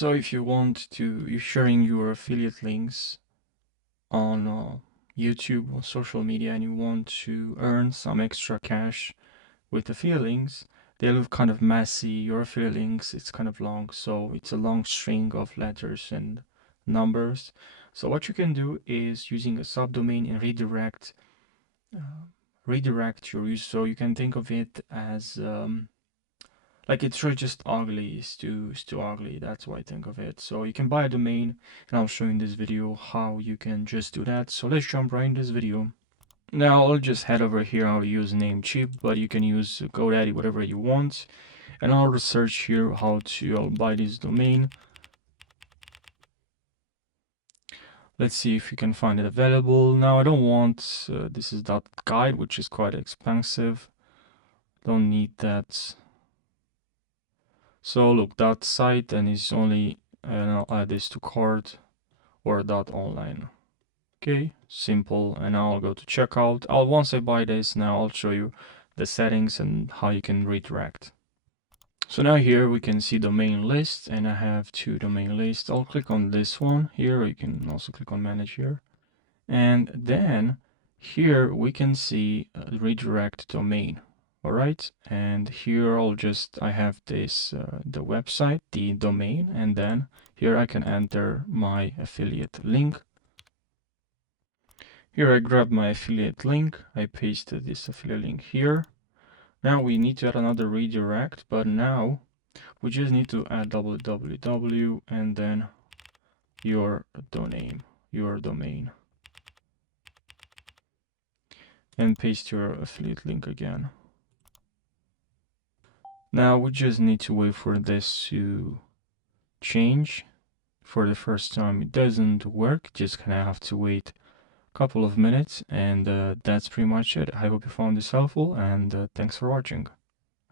So if you want to, you're sharing your affiliate links on YouTube or social media and you want to earn some extra cash with affiliate links, they look kind of messy. Your affiliate links, it's kind of long, so it's a long string of letters and numbers. So what you can do is using a subdomain and redirect your use. So you can think of it as like it's really just ugly. It's too ugly. That's why I think of it. So you can buy a domain, and I'll show you in this video how you can just do that. So let's jump right in this video. Now I'll just head over here. I'll use Namecheap, but you can use GoDaddy, whatever you want. And I'll research here how to I'll buy this domain. Let's see if you can find it available. Now I don't want this is .guide, which is quite expensive. Don't need that. So look, that site, and it's only and I'll add this to cart or .online. Okay, simple. And now I'll go to checkout. Once I buy this, now I'll show you the settings and how you can redirect. So now here we can see domain list, and I have two domain lists. I'll click on this one here. You can also click on manage here. And then here we can see redirect domain. All right. And here I have this, the website, the domain, and then here I can enter my affiliate link. Here I grab my affiliate link. I pasted this affiliate link here. Now we need to add another redirect, but now we just need to add www and then your domain, and paste your affiliate link again. Now we just need to wait for this to change. For the first time it doesn't work, just gonna have to wait a couple of minutes, and that's pretty much it. I hope you found this helpful, and thanks for watching.